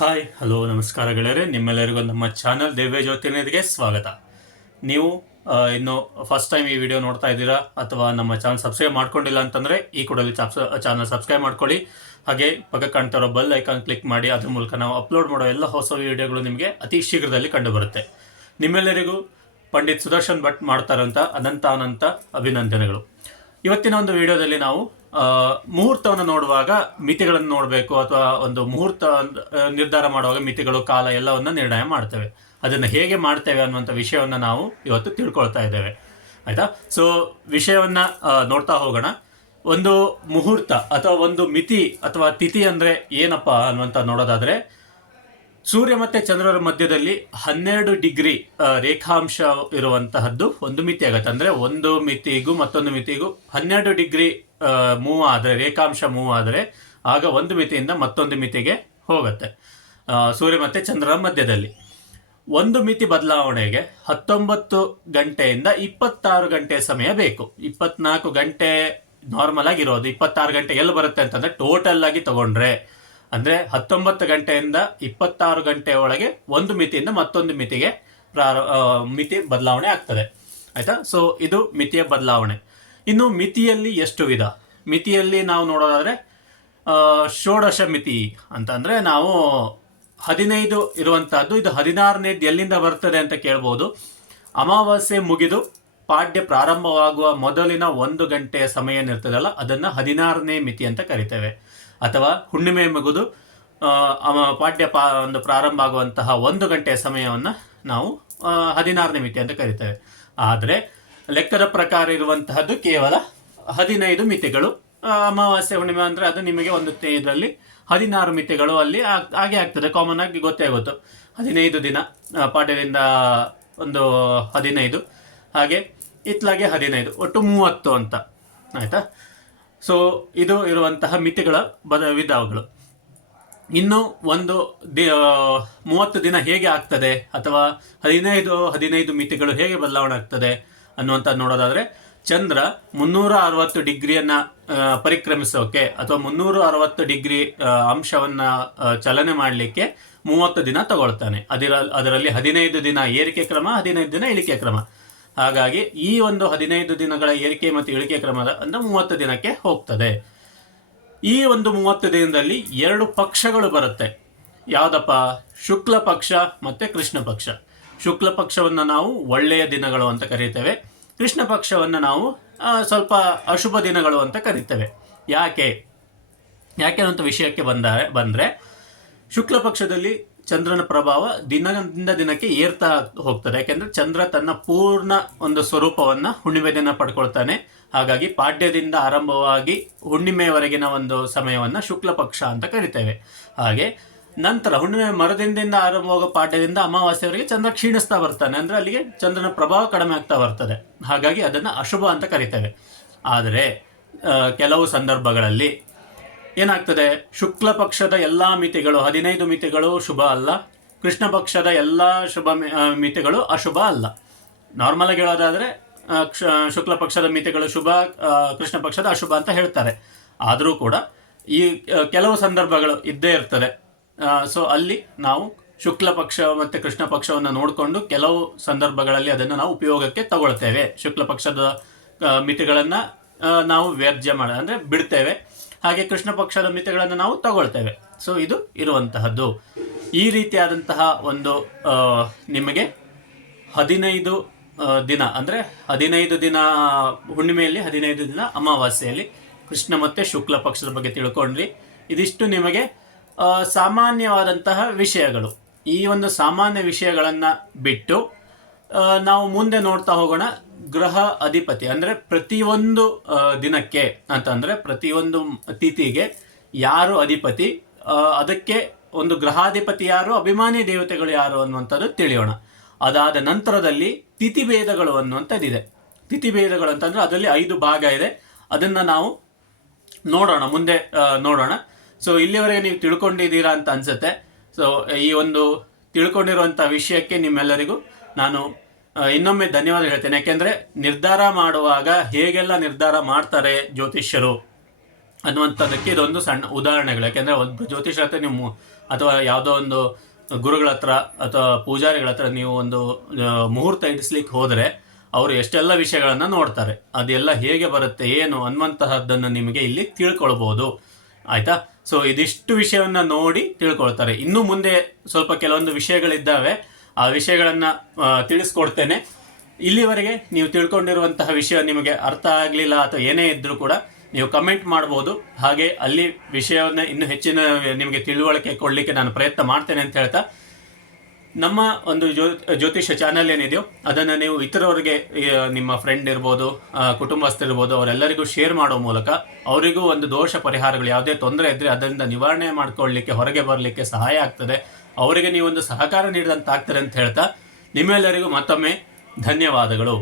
Hi hello ನಮಸ್ಕಾರ ಗೆಳೆಯರೆ. ನಿಮ್ಮೆಲ್ಲರಿಗೂ ನಮ್ಮ ಚಾನಲ್ ದೇವ್ಯ ಜ್ಯೋತಿರ್ನಿಗೆ ಸ್ವಾಗತ. ನೀವು ಇನ್ನು ಫಸ್ಟ್ ಟೈಮ್ ಈ ವಿಡಿಯೋ ನೋಡ್ತಾ ಇದ್ದೀರಾ ಅಥವಾ ನಮ್ಮ ಚಾನಲ್ ಸಬ್ಸ್ಕ್ರೈಬ್ ಮಾಡ್ಕೊಂಡಿಲ್ಲ ಅಂತಂದರೆ ಈ ಕೂಡಲೇ ಚಾನಲ್ ಸಬ್ಸ್ಕ್ರೈಬ್ ಮಾಡ್ಕೊಳ್ಳಿ. ಹಾಗೆ ಪಕ್ಕ ಕಾಣ್ತಾ ಇರೋ ಬೆಲ್ ಐಕಾನ್ ಕ್ಲಿಕ್ ಮಾಡಿ ಅದ್ರ ಮೂಲಕ ನಾವು ಅಪ್ಲೋಡ್ ಮಾಡೋ ಎಲ್ಲ ಹೊಸ ವಿಡಿಯೋಗಳು ನಿಮಗೆ ಅತಿ ಶೀಘ್ರದಲ್ಲಿ ಕಂಡುಬರುತ್ತೆ. ನಿಮ್ಮೆಲ್ಲರಿಗೂ ಪಂಡಿತ್ ಸುದರ್ಶನ್ ಭಟ್ ಮಾಡ್ತಾರಂತ ಅನಂತ ಅನಂತ ಅಭಿನಂದನೆಗಳು. ಇವತ್ತಿನ ಒಂದು ವಿಡಿಯೋದಲ್ಲಿ ನಾವು ಮುಹೂರ್ತವನ್ನು ನೋಡುವಾಗ ಮಿತಿಗಳನ್ನು ನೋಡಬೇಕು ಅಥವಾ ಒಂದು ಮುಹೂರ್ತ ನಿರ್ಧಾರ ಮಾಡುವಾಗ ಮಿತಿಗಳು, ಕಾಲ ಎಲ್ಲವನ್ನ ನಿರ್ಣಯ ಮಾಡ್ತೇವೆ. ಅದನ್ನು ಹೇಗೆ ಮಾಡ್ತೇವೆ ಅನ್ನುವಂಥ ವಿಷಯವನ್ನ ನಾವು ಇವತ್ತು ತಿಳ್ಕೊಳ್ತಾ ಇದ್ದೇವೆ. ಆಯಿತಾ? ಸೊ ವಿಷಯವನ್ನ ನೋಡ್ತಾ ಹೋಗೋಣ. ಒಂದು ಮುಹೂರ್ತ ಅಥವಾ ಒಂದು ಮಿತಿ ಅಥವಾ ತಿಥಿ ಅಂದ್ರೆ ಏನಪ್ಪ ಅನ್ನುವಂತ ನೋಡೋದಾದ್ರೆ, ಸೂರ್ಯ ಮತ್ತೆ ಚಂದ್ರರ ಮಧ್ಯದಲ್ಲಿ ಹನ್ನೆರಡು ಡಿಗ್ರಿ ರೇಖಾಂಶ ಇರುವಂತಹದ್ದು ಒಂದು ಮಿತಿ ಆಗುತ್ತೆ. ಅಂದ್ರೆ ಒಂದು ಮಿತಿಗೂ ಮತ್ತೊಂದು ಮಿತಿಗೂ ಹನ್ನೆರಡು ಡಿಗ್ರಿ ಮೂವ್ ಆದರೆ, ರೇಖಾಂಶ ಮೂವ್ ಆದರೆ ಆಗ ಒಂದು ಮಿತಿಯಿಂದ ಮತ್ತೊಂದು ಮಿತಿಗೆ ಹೋಗುತ್ತೆ. ಸೂರ್ಯ ಮತ್ತು ಚಂದ್ರರ ಮಧ್ಯದಲ್ಲಿ. ಒಂದು ಮಿತಿ ಬದಲಾವಣೆಗೆ ಹತ್ತೊಂಬತ್ತು ಗಂಟೆಯಿಂದ ಇಪ್ಪತ್ತಾರು ಗಂಟೆ ಸಮಯ ಬೇಕು. ಇಪ್ಪತ್ನಾಲ್ಕು ಗಂಟೆ ನಾರ್ಮಲ್ ಆಗಿರೋದು ಇಪ್ಪತ್ತಾರು ಗಂಟೆ ಎಲ್ಲಿ ಬರುತ್ತೆ ಅಂತಂದರೆ ಟೋಟಲ್ ಆಗಿ ತಗೊಂಡ್ರೆ. ಅಂದ್ರೆ ಹತ್ತೊಂಬತ್ತು ಗಂಟೆಯಿಂದ ಇಪ್ಪತ್ತಾರು ಗಂಟೆ ಒಳಗೆ ಒಂದು ಮಿತಿಯಿಂದ ಮತ್ತೊಂದು ಮಿತಿಗೆ ಪ್ರಾರ ಮಿತಿ ಬದಲಾವಣೆ ಆಗ್ತದೆ. ಆಯ್ತಾ? ಸೊ ಇದು ಮಿತಿಯ ಬದಲಾವಣೆ. ಇನ್ನು ಮಿತಿಯಲ್ಲಿ ಎಷ್ಟು ವಿಧ? ಮಿತಿಯಲ್ಲಿ ನಾವು ನೋಡೋದಾದರೆ ಷೋಡಶ ಮಿತಿ ಅಂತಂದರೆ ನಾವು ಹದಿನೈದು ಇರುವಂತಹದ್ದು, ಇದು ಹದಿನಾರನೇದು ಎಲ್ಲಿಂದ ಬರ್ತದೆ ಅಂತ ಕೇಳ್ಬೋದು. ಅಮಾವಾಸ್ಯೆ ಮುಗಿದು ಪಾಡ್ಯ ಪ್ರಾರಂಭವಾಗುವ ಮೊದಲಿನ ಒಂದು ಗಂಟೆಯ ಸಮಯ ಏನಿರ್ತದಲ್ಲ ಅದನ್ನ ಹದಿನಾರನೇ ಮಿತಿ ಅಂತ ಕರಿತೇವೆ. ಅಥವಾ ಹುಣ್ಣಿಮೆ ಮುಗಿದು ಪಾಠ್ಯ ಪಾ, ಒಂದು ಪ್ರಾರಂಭ ಆಗುವಂತಹ ಒಂದು ಗಂಟೆಯ ಸಮಯವನ್ನ ನಾವು ಹದಿನಾರನೇ ಮಿತಿ ಅಂತ ಕರಿತೇವೆ. ಆದರೆ ಲೆಕ್ಕದ ಪ್ರಕಾರ ಇರುವಂತಹದ್ದು ಕೇವಲ ಹದಿನೈದು ಮಿತಿಗಳು. ಅಮಾವಾಸ್ಯ ಹುಣ್ಣಿಮೆ ಅಂದ್ರೆ ಅದು ನಿಮಗೆ ಒಂದು ಇದರಲ್ಲಿ ಹದಿನಾರು ಮಿತಿಗಳು ಅಲ್ಲಿ ಹಾಗೆ ಆಗ್ತದೆ. ಕಾಮನ್ ಆಗಿ ಗೊತ್ತೇ ಆಗುತ್ತೆ ಹದಿನೈದು ದಿನ ಪಾಠದಿಂದ ಒಂದು ಹದಿನೈದು. ಹಾಗೆ ಇತ್ಲಾಗೆ ಹದಿನೈದು. ಒಟ್ಟು ಮೂವತ್ತು ಅಂತ. ಆಯ್ತಾ? ಸೊ ಇದು ಇರುವಂತಹ ಮಿತಿಗಳ ಬದ ವಿಧಗಳು ಇನ್ನು ಒಂದು ದಿ ಮೂವತ್ತು ದಿನ ಹೇಗೆ ಆಗ್ತದೆ? ಅಥವಾ ಹದಿನೈದು ಹದಿನೈದು ಮಿತಿಗಳು ಹೇಗೆ ಬದಲಾವಣೆ ಆಗ್ತದೆ? ಅನ್ನುವಂಥ ನೋಡೋದಾದ್ರೆ, ಚಂದ್ರ ಮುನ್ನೂರ ಅರವತ್ತು ಡಿಗ್ರಿಯನ್ನು ಪರಿಕ್ರಮಿಸೋಕೆ ಅಥವಾ ಮುನ್ನೂರ ಅರವತ್ತು ಡಿಗ್ರಿ ಅಂಶವನ್ನು ಅಂಶವನ್ನ ಚಲನೆ ಮಾಡಲಿಕ್ಕೆ ಮೂವತ್ತು ದಿನ ತಗೊಳ್ತಾನೆ. ಅದರ, ಅದರಲ್ಲಿ ಹದಿನೈದು ದಿನ ಏರಿಕೆ ಕ್ರಮ, ಹದಿನೈದು ದಿನ ಇಳಿಕೆ ಕ್ರಮ. ಹಾಗಾಗಿ ಈ ಒಂದು ಹದಿನೈದು ದಿನಗಳ ಏರಿಕೆ ಮತ್ತು ಇಳಿಕೆ ಕ್ರಮದ ಅಂದ್ರೆ ಮೂವತ್ತು ದಿನಕ್ಕೆ ಹೋಗ್ತದೆ. ಈ ಒಂದು ಮೂವತ್ತು ದಿನದಲ್ಲಿ ಎರಡು ಪಕ್ಷಗಳು ಬರುತ್ತೆ. ಯಾವುದಪ್ಪ? ಶುಕ್ಲ ಪಕ್ಷ ಮತ್ತೆ ಕೃಷ್ಣ ಪಕ್ಷ. ಶುಕ್ಲ ಪಕ್ಷವನ್ನು ನಾವು ಒಳ್ಳೆಯ ದಿನಗಳು ಅಂತ ಕರೀತೇವೆ ಕೃಷ್ಣ ಪಕ್ಷವನ್ನು ನಾವು ಸ್ವಲ್ಪ ಅಶುಭ ದಿನಗಳು ಅಂತ ಕರೀತೇವೆ. ಯಾಕೆ? ಯಾಕೆ ಅಂತ ವಿಷಯಕ್ಕೆ ಬಂದ ಬಂದರೆ ಶುಕ್ಲ ಪಕ್ಷದಲ್ಲಿ ಚಂದ್ರನ ಪ್ರಭಾವ ದಿನದಿಂದ ದಿನಕ್ಕೆ ಏರ್ತಾ ಹೋಗ್ತದೆ. ಯಾಕೆಂದರೆ ಚಂದ್ರ ತನ್ನ ಪೂರ್ಣ ಒಂದು ಸ್ವರೂಪವನ್ನು ಹುಣ್ಣಿಮೆ ದಿನ ಪಡ್ಕೊಳ್ತಾನೆ. ಹಾಗಾಗಿ ಪಾಡ್ಯದಿಂದ ಆರಂಭವಾಗಿ ಹುಣ್ಣಿಮೆಯವರೆಗಿನ ಒಂದು ಸಮಯವನ್ನು ಶುಕ್ಲ ಪಕ್ಷ ಅಂತ ಕರಿತೇವೆ. ಹಾಗೆ ನಂತರ ಹುಣ್ಣಿಮೆ ಮರದಿಂದಿಂದ ಆರಂಭವಾಗೋ ಪಾಠದಿಂದ ಅಮಾವಾಸ್ಯವರೆಗೆ ಚಂದ್ರ ಕ್ಷೀಣಿಸ್ತಾ ಬರ್ತಾನೆ. ಅಂದ್ರೆ ಅಲ್ಲಿಗೆ ಚಂದ್ರನ ಪ್ರಭಾವ ಕಡಿಮೆ ಆಗ್ತಾ ಬರ್ತದೆ. ಹಾಗಾಗಿ ಅದನ್ನ ಅಶುಭ ಅಂತ ಕರಿತೇವೆ. ಆದರೆ ಕೆಲವು ಸಂದರ್ಭಗಳಲ್ಲಿ ಏನಾಗ್ತದೆ? ಶುಕ್ಲ ಪಕ್ಷದ ಎಲ್ಲಾ ಮಿತಿಗಳು, ಹದಿನೈದು ಮಿತಿಗಳು ಶುಭ ಅಲ್ಲ. ಕೃಷ್ಣ ಪಕ್ಷದ ಎಲ್ಲಾ ಶುಭ ಮಿತಿಗಳು ಅಶುಭ ಅಲ್ಲ. ನಾರ್ಮಲಾಗಿ ಹೇಳೋದಾದ್ರೆ ಕ್ಷ- ಶುಕ್ಲ ಪಕ್ಷದ ಮಿತಿಗಳು ಶುಭ ಕೃಷ್ಣ ಪಕ್ಷದ ಅಶುಭ ಅಂತ ಹೇಳ್ತಾರೆ. ಆದರೂ ಕೂಡ ಈ ಕೆಲವು ಸಂದರ್ಭಗಳು ಇದ್ದೇ ಇರ್ತದೆ. ಸೊ ಅಲ್ಲಿ ನಾವು ಶುಕ್ಲ ಪಕ್ಷ ಮತ್ತು ಕೃಷ್ಣ ಪಕ್ಷವನ್ನು ನೋಡಿಕೊಂಡು ಕೆಲವು ಸಂದರ್ಭಗಳಲ್ಲಿ ಅದನ್ನು ನಾವು ಉಪಯೋಗಕ್ಕೆ ತಗೊಳ್ತೇವೆ. ಶುಕ್ಲ ಪಕ್ಷದ ಮಿತಿಗಳನ್ನು ನಾವು ವ್ಯರ್ಜ್ಯ ಮಾಡ, ಅಂದ್ರೆ ಬಿಡ್ತೇವೆ. ಹಾಗೆ ಕೃಷ್ಣ ಪಕ್ಷದ ಮಿತಿಗಳನ್ನು ನಾವು ತಗೊಳ್ತೇವೆ. ಸೊ ಇದು ಇರುವಂತಹದ್ದು. ಈ ರೀತಿಯಾದಂತಹ ಒಂದು ನಿಮಗೆ ಹದಿನೈದು ದಿನ, ಅಂದ್ರೆ ಹದಿನೈದು ದಿನ ಹುಣ್ಣಿಮೆಯಲ್ಲಿ, ಹದಿನೈದು ದಿನ ಅಮಾವಾಸ್ಯೆಯಲ್ಲಿ ಕೃಷ್ಣ ಮತ್ತೆ ಶುಕ್ಲ ಪಕ್ಷದ ಬಗ್ಗೆ ತಿಳ್ಕೊಂಡ್ರಿ. ಇದಿಷ್ಟು ನಿಮಗೆ ಸಾಮಾನ್ಯವಾದಂತಹ ವಿಷಯಗಳು. ಈ ಒಂದು ಸಾಮಾನ್ಯ ವಿಷಯಗಳನ್ನ ಬಿಟ್ಟು ನಾವು ಮುಂದೆ ನೋಡ್ತಾ ಹೋಗೋಣ. ಗ್ರಹ ಅಧಿಪತಿ ಅಂದ್ರೆ ಪ್ರತಿಯೊಂದು ದಿನಕ್ಕೆ ಅಂತಂದರೆ ಪ್ರತಿಯೊಂದು ತಿಥಿಗೆ ಯಾರು ಅಧಿಪತಿ ಅದಕ್ಕೆ ಒಂದು ಗ್ರಹಾಧಿಪತಿ ಯಾರು, ಅಭಿಮಾನಿ ದೇವತೆಗಳು ಯಾರು ಅನ್ನುವಂಥದ್ದು ತಿಳಿಯೋಣ. ಅದಾದ ನಂತರದಲ್ಲಿ ತಿಥಿಭೇದಗಳು ಅನ್ನುವಂಥದ್ದಿದೆ ತಿಥಿಭೇದಗಳು ಅಂತಂದ್ರೆ ಅದರಲ್ಲಿ ಐದು ಭಾಗ ಇದೆ. ಅದನ್ನ ನಾವು ನೋಡೋಣ, ಮುಂದೆ ನೋಡೋಣ. ಸೊ ಇಲ್ಲಿವರೆಗೆ ನೀವು ತಿಳ್ಕೊಂಡಿದ್ದೀರಾ ಅಂತ ಅನ್ಸುತ್ತೆ. ಸೊ ಈ ಒಂದು ತಿಳ್ಕೊಂಡಿರುವಂಥ ವಿಷಯಕ್ಕೆ ನಿಮ್ಮೆಲ್ಲರಿಗೂ ನಾನು ಇನ್ನೊಮ್ಮೆ ಧನ್ಯವಾದ ಹೇಳ್ತೇನೆ. ಯಾಕೆಂದ್ರೆ ನಿರ್ಧಾರ ಮಾಡುವಾಗ ಹೇಗೆಲ್ಲ ನಿರ್ಧಾರ ಮಾಡ್ತಾರೆ ಜ್ಯೋತಿಷ್ಯರು ಅನ್ನುವಂಥದ್ದಕ್ಕೆ ಇದೊಂದು ಸಣ್ಣ ಉದಾಹರಣೆಗಳು. ಯಾಕೆಂದ್ರೆ ಒಬ್ಬ ಜ್ಯೋತಿಷ ಹತ್ರ ನೀವು ಅಥವಾ ಯಾವುದೋ ಒಂದು ಗುರುಗಳ ಹತ್ರ ಅಥವಾ ಪೂಜಾರಿಗಳ ಹತ್ರ ನೀವು ಒಂದು ಮುಹೂರ್ತ ಇಡಿಸ್ಲಿಕ್ಕೆ ಹೋದರೆ ಅವರು ಎಷ್ಟೆಲ್ಲ ವಿಷಯಗಳನ್ನು ನೋಡ್ತಾರೆ. ಅದೆಲ್ಲ ಹೇಗೆ ಬರುತ್ತೆ, ಏನು ಅನ್ನುವಂತಹದ್ದನ್ನು ನಿಮಗೆ ಇಲ್ಲಿ ತಿಳ್ಕೊಳ್ಬೋದು. ಆಯ್ತಾ? ಸೊ ಇದಿಷ್ಟು ವಿಷಯವನ್ನ ನೋಡಿ ತಿಳ್ಕೊಳ್ತಾರೆ. ಇನ್ನು ಮುಂದೆ ಸ್ವಲ್ಪ ಕೆಲವೊಂದು ವಿಷಯಗಳಿದ್ದಾವೆ. ಆ ವಿಷಯಗಳನ್ನ ತಿಳಿಸ್ಕೊಡ್ತೇನೆ. ಇಲ್ಲಿವರೆಗೆ ನೀವು ತಿಳ್ಕೊಂಡಿರುವಂತಹ ವಿಷಯ ನಿಮಗೆ ಅರ್ಥ ಆಗಲಿಲ್ಲ ಅಥವಾ ಏನೇ ಇದ್ದರೂ ಕೂಡ ನೀವು ಕಮೆಂಟ್ ಮಾಡ್ಬೋದು. ಹಾಗೆ ಅಲ್ಲಿ ವಿಷಯವನ್ನು ಇನ್ನೂ ಹೆಚ್ಚಿನ ನಿಮಗೆ ತಿಳುವಳಿಕೆ ಕೊಡಲಿಕ್ಕೆ ನಾನು ಪ್ರಯತ್ನ ಮಾಡ್ತೇನೆ ಅಂತ ಹೇಳ್ತಾ ನಮ್ಮ ಒಂದು ಜ್ಯೋ, ಜ್ಯೋತಿಷ್ಯ ಚಾನಲ್ ಏನಿದೆಯೋ, ಅದನ್ನು ನೀವು ಇತರವರಿಗೆ ನಿಮ್ಮ ಫ್ರೆಂಡ್ ಇರ್ಬೋದು ಕುಟುಂಬಸ್ಥರಿರ್ಬೋದು, ಅವರೆಲ್ಲರಿಗೂ ಶೇರ್ ಮಾಡೋ ಮೂಲಕ ಅವರಿಗೂ ಒಂದು ದೋಷ ಪರಿಹಾರಗಳು ಯಾವುದೇ ತೊಂದರೆ ಇದ್ದರೆ ಅದರಿಂದ ನಿವಾರಣೆ ಮಾಡ್ಕೊಳ್ಳಿಕ್ಕೆ, ಹೊರಗೆ ಬರಲಿಕ್ಕೆ ಸಹಾಯ ಆಗ್ತದೆ. ಅವರಿಗೆ ನೀವು ಒಂದು ಸಹಕಾರ ನೀಡಿದಂತಾಗ್ತದೆ ಅಂತ ಹೇಳ್ತಾ, ನಿಮ್ಮೆಲ್ಲರಿಗೂ ಮತ್ತೊಮ್ಮೆ ಧನ್ಯವಾದಗಳು.